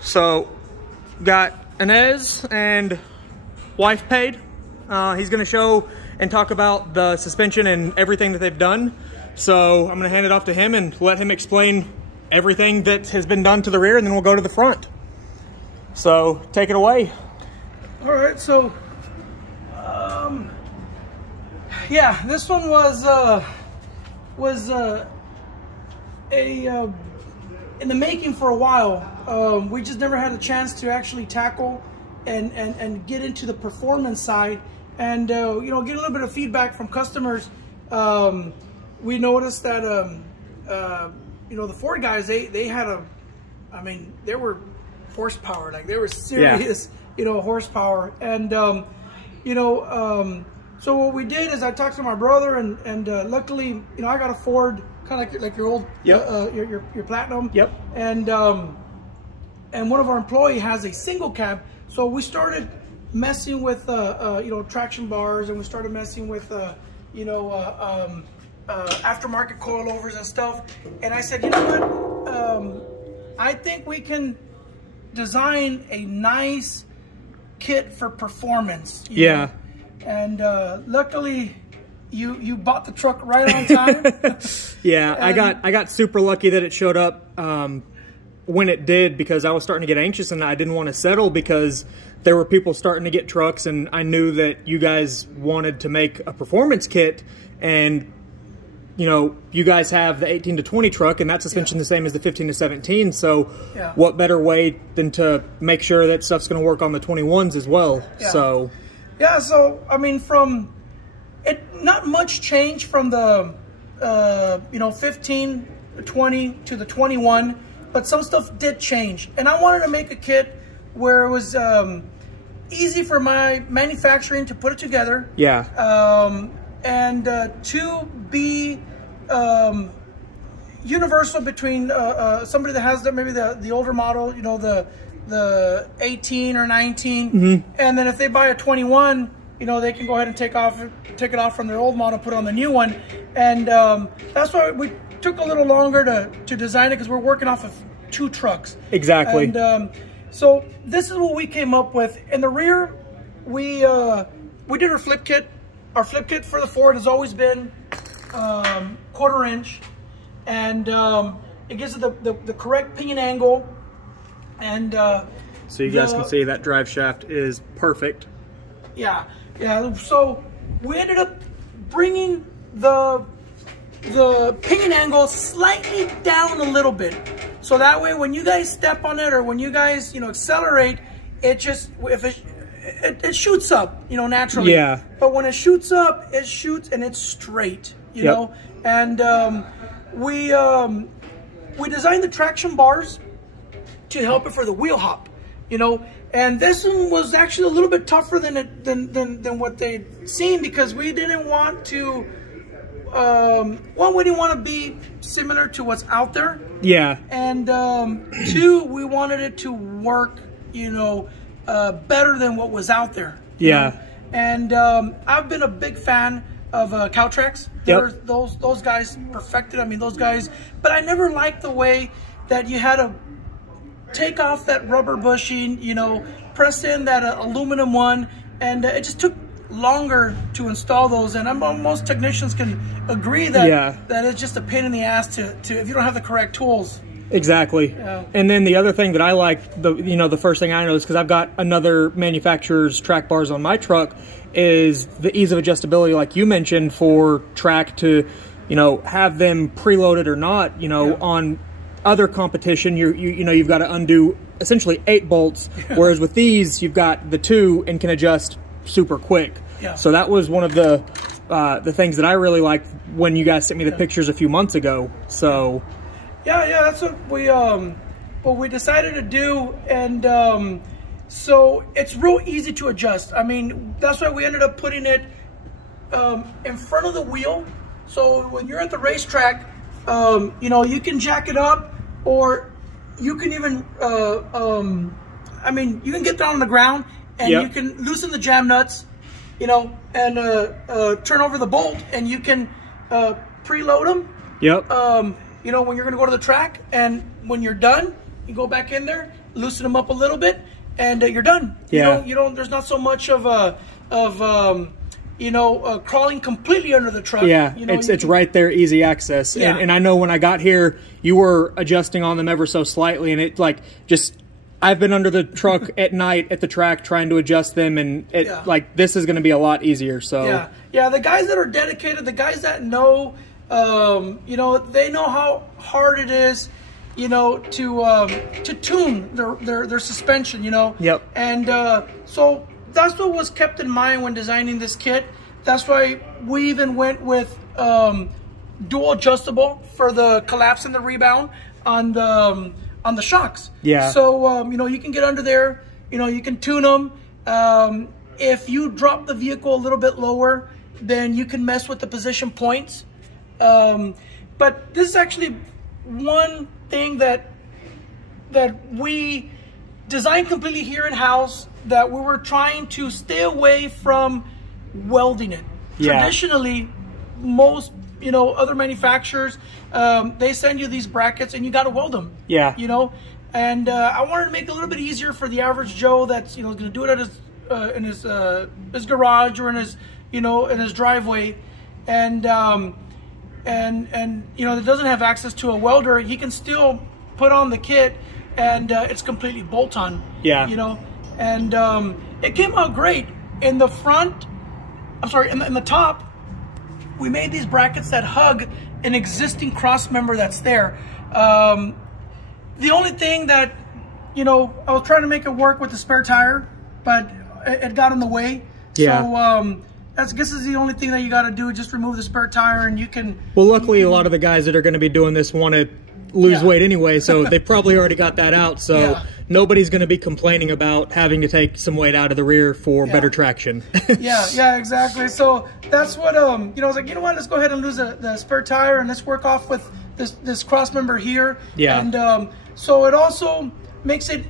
So, got Inez and wife paid. He's gonna show and talk about the suspension and everything that they've done. So I'm gonna hand it off to him and let him explain everything that has been done to the rear, and then we'll go to the front. So take it away. All right, so yeah, this one was in the making for a while. We just never had a chance to actually tackle and get into the performance side, and you know, get a little bit of feedback from customers. We noticed that you know, the Ford guys, they had I mean, they were horsepower, like they were serious, you know, horsepower. And you know, so what we did is I talked to my brother, and luckily, you know, I got a Ford, kind of like your old, your Platinum. Yep. And one of our employees has a single cab, so we started messing with you know, traction bars, and we started messing with you know, aftermarket coilovers and stuff. And I said, you know what, I think we can design a nice kit for performance. You know? And luckily you bought the truck right on time. Yeah, I got super lucky that it showed up when it did, because I was starting to get anxious and I didn't want to settle, because there were people starting to get trucks, and I knew that you guys wanted to make a performance kit, and you know, you guys have the 18 to 20 truck, and that suspension the same as the 15 to 17. So what better way than to make sure that stuff's going to work on the 21s as well. So so I mean, from it, not much change from the you know, 15, 20 to the 21, but some stuff did change, and I wanted to make a kit where it was easy for my manufacturing to put it together. And to be universal between somebody that has maybe the older model, you know, the 18 or 19, and then if they buy a 21, you know, they can go ahead and take it off from their old model, put it on the new one. And that's why we took a little longer to design it, because we're working off of 2 trucks. Exactly. And so this is what we came up with. In the rear, we did our flip kit. Our flip kit for the Ford has always been 1/4 inch, and it gives it the correct pinion angle. And so you guys can see that drive shaft is perfect. Yeah. So we ended up bringing the pinion angle slightly down a little bit, so that way when you guys step on it, or when you guys, you know, accelerate, it just, if it shoots up, you know, naturally. Yeah. But when it shoots up, it shoots and it's straight, you know. And we designed the traction bars to help it for the wheel hop, you know. And this one was actually a little bit tougher than what they'd seen, because we didn't want to. One, we didn't want to be similar to what's out there. Yeah. And 2, we wanted it to work, you know, better than what was out there. Yeah. Know? And I've been a big fan of Caltrax. Those guys perfected. I mean, those guys. But I never liked the way that you had to take off that rubber bushing, you know, press in that aluminum one, and it just took longer to install those. And most technicians can agree that that it's just a pain in the ass to if you don't have the correct tools. Exactly. Yeah. And then the other thing that I like, the first thing I noticed, because I've got another manufacturer's track bars on my truck, is the ease of adjustability, like you mentioned, for track to, you know, have them preloaded or not. You know, on other competition, you know, you've got to undo essentially 8 bolts, whereas with these, you've got the 2 and can adjust super quick. Yeah. So that was one of the things that I really liked when you guys sent me the pictures a few months ago. So. Yeah, that's what we decided to do, and so it's real easy to adjust. I mean, that's why we ended up putting it in front of the wheel. So when you're at the racetrack, you know, you can jack it up, or you can even, I mean, you can get down on the ground and you can loosen the jam nuts, you know, and turn over the bolt, and you can preload them. You know, when you're going to go to the track, and when you're done, you go back in there loosen them up a little bit, and you're done. Yeah. You don't. There's not so much of crawling completely under the truck. Yeah, it's right there, easy access. Yeah. And I know when I got here, you were adjusting on them ever so slightly, and it like just. I've been under the truck at night at the track trying to adjust them, and like this is going to be a lot easier. So yeah, the guys that are dedicated, the guys that know, they know how hard it is, to tune their suspension, Yep. And so that's what was kept in mind when designing this kit. That's why we even went with dual adjustable for the collapse and the rebound on the shocks. Yeah. So, you can get under there, you can tune them. If you drop the vehicle a little bit lower, then you can mess with the position points. But this is actually one thing that we designed completely here in-house, that we were trying to stay away from welding it. Yeah. Traditionally, most other manufacturers, they send you these brackets and you got to weld them. Yeah. And I wanted to make it a little bit easier for the average Joe that's going to do it at in his garage or in his driveway, and that doesn't have access to a welder. He can still put on the kit, and it's completely bolt on. Yeah. And it came out great. In the front, in the top, we made these brackets that hug an existing cross member that's there. The only thing that, I was trying to make it work with the spare tire, but it got in the way. Yeah. So I guess is the only thing that you got to do, just remove the spare tire, and you can. Well, luckily, a lot of the guys that are going to be doing this want to lose weight anyway, so they probably already got that out. So nobody's going to be complaining about having to take some weight out of the rear for better traction. yeah, exactly. So that's what I was like, let's go ahead and lose the spare tire, and let's work off with this cross member here. Yeah. And so it also makes it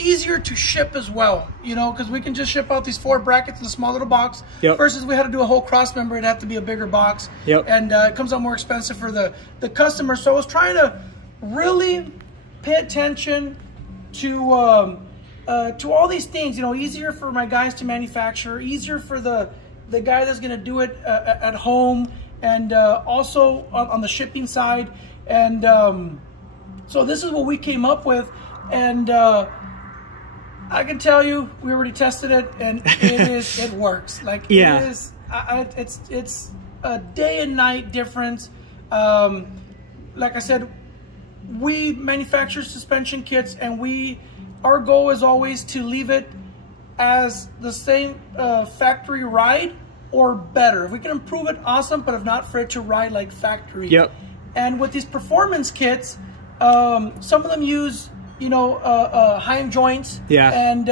easier to ship as well, because we can just ship out these 4 brackets in a small little box. Yep. Versus we had to do a whole cross member, it'd have to be a bigger box. Yep. And it comes out more expensive for the customer. So I was trying to really pay attention to all these things, easier for my guys to manufacture, easier for the guy that's going to do it at home, and also on the shipping side. And so this is what we came up with, and I can tell you, we already tested it, and it works. Like, it is, it's a day and night difference. Like I said, we manufacture suspension kits, and our goal is always to leave it as the same factory ride or better. If we can improve it, awesome, but if not, for it to ride like factory. Yep. And with these performance kits, some of them use Heim joints. Yeah. And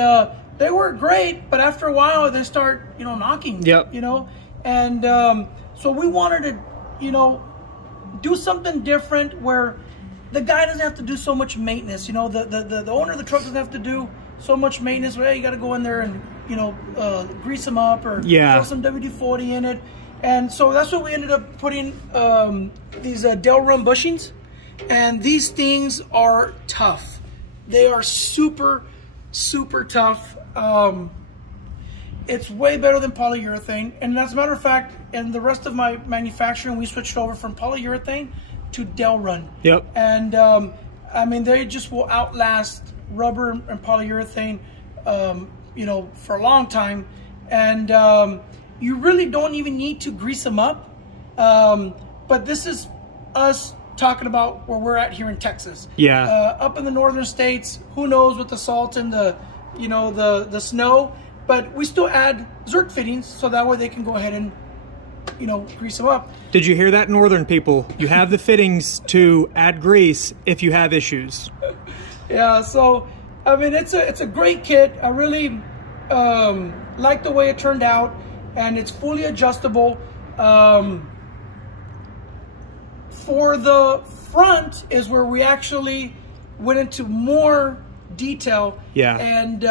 they work great, but after a while they start knocking. Yep. And so we wanted to do something different where the guy doesn't have to do so much maintenance. The owner of the truck doesn't have to do so much maintenance. Well, you got to go in there and grease them up or throw some WD-40 in it. And so that's what we ended up putting these Delrum bushings, and these things are tough. They are super, super tough. It's way better than polyurethane. And as a matter of fact, in the rest of my manufacturing, we switched over from polyurethane to Delrun. Yep. And I mean, they just will outlast rubber and polyurethane, for a long time. And you really don't even need to grease them up. But this is us talking about where we're at here in Texas. Yeah. Up in the northern states, who knows with the salt and the snow, but we still add Zerk fittings so that way they can go ahead and grease them up. Did you hear that, northern people? You have the fittings to add grease if you have issues. Yeah, so I mean, it's a great kit. I really like the way it turned out, and it's fully adjustable. For the front is where we actually went into more detail. Yeah. And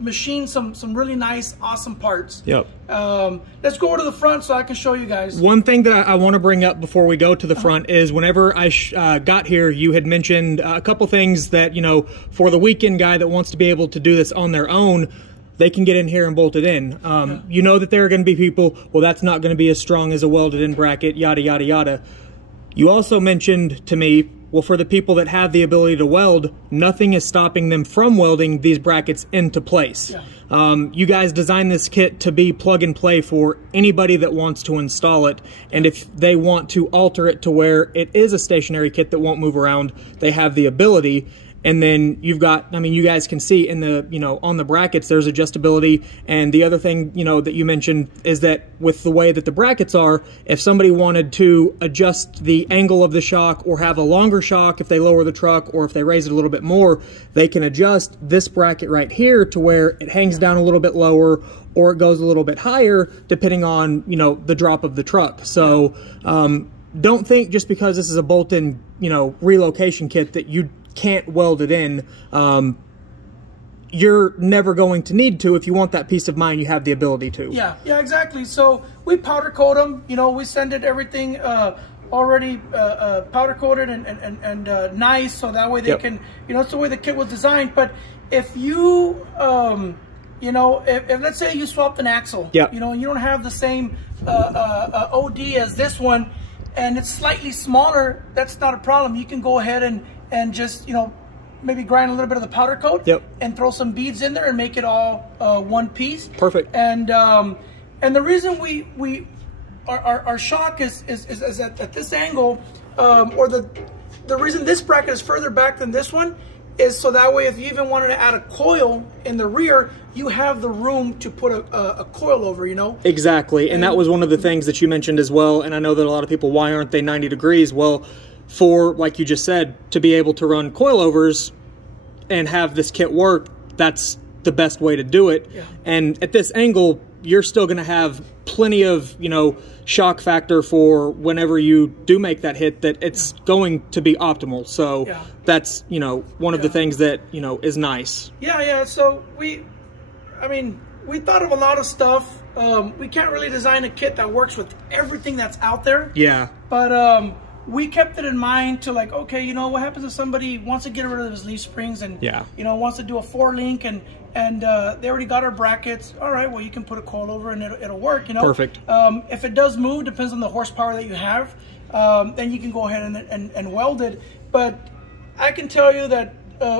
machine some really nice, awesome parts. Yep. Let's go over to the front so I can show you guys. One thing that I want to bring up before we go to the front is whenever I got here, you had mentioned a couple things that, you know, for the weekend guy that wants to be able to do this on their own, they can get in here and bolt it in. You know that there are going to be people, well, that's not going to be as strong as a welded in bracket, yada, yada, yada. You also mentioned to me, well, for the people that have the ability to weld, nothing is stopping them from welding these brackets into place. Yeah. You guys designed this kit to be plug and play for anybody that wants to install it. And if they want to alter it to where it is a stationary kit that won't move around, they have the ability. And then you've got, I mean, you guys can see in the, you know, on the brackets, there's adjustability. And the other thing, you know, that you mentioned is that with the way that the brackets are, if somebody wanted to adjust the angle of the shock or have a longer shock if they lower the truck or if they raise it a little bit more, they can adjust this bracket right here to where it hangs down a little bit lower or it goes a little bit higher depending on, you know, the drop of the truck. So don't think just because this is a bolt-in, you know, relocation kit that you can't weld it in. You're never going to need to. If you want that peace of mind, you have the ability to. Yeah, exactly. So we powder coat them. You know, we send it everything already powder coated and nice, so that way they can, you know, it's the way the kit was designed. But if you, you know, if let's say you swapped an axle, you know, and you don't have the same OD as this one, and it's slightly smaller, that's not a problem. You can go ahead and just, you know, maybe grind a little bit of the powder coat and throw some beads in there and make it all one piece. Perfect. And the reason our shock is at this angle, or the reason this bracket is further back than this one is so that way if you even wanted to add a coil in the rear, you have the room to put a coil over, you know? Exactly. And that was one of the things that you mentioned as well. And I know that a lot of people, why aren't they 90 degrees? Well, for, like you just said, to be able to run coilovers and have this kit work, that's the best way to do it. Yeah. And at this angle, you're still going to have plenty of, you know, shock factor for whenever you do make that hit, that it's going to be optimal. So that's, you know, one of the things that, you know, is nice. Yeah. So I mean, we thought of a lot of stuff. We can't really design a kit that works with everything that's out there. Yeah. But we kept it in mind to like, okay, you know, what happens if somebody wants to get rid of his leaf springs and, you know, wants to do a 4-link and they already got our brackets. All right, well, you can put a coil over and it'll work, you know. Perfect. If it does move, depends on the horsepower that you have, then you can go ahead and weld it. But I can tell you that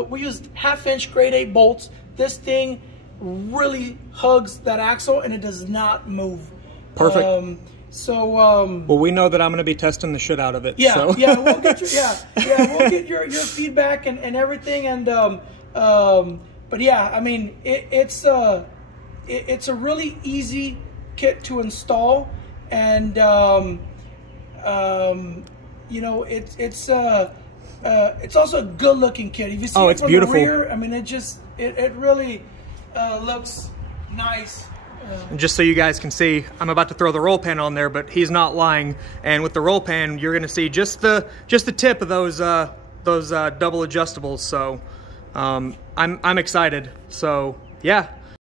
we used 1/2-inch grade 8 bolts. This thing really hugs that axle and it does not move. Perfect. Well, we know that I'm going to be testing the shit out of it. Yeah, so. We'll get we'll get your feedback and everything. And but yeah, I mean, it's a really easy kit to install, and you know, it's also a good looking kit. If you see it from the rear, I mean, it really looks nice. And just so you guys can see, I'm about to throw the roll pan on there, but he's not lying. And with the roll pan, you're going to see just the tip of those double adjustables. So I'm excited. So yeah,